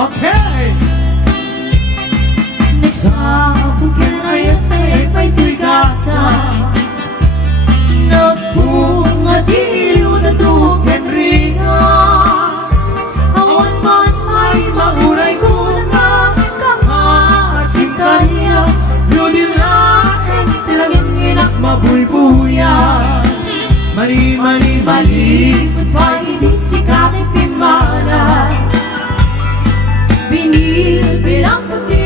Okay! Nagsabugyan ay may tigasa Nagpunga diyo na tuken ringa Awan man ay mauray ko na Kamasin kanya Yun laeng tilagin inak mabuybuya Mani, mani, mani Pagkakit sikat at pimana Binil bilang puti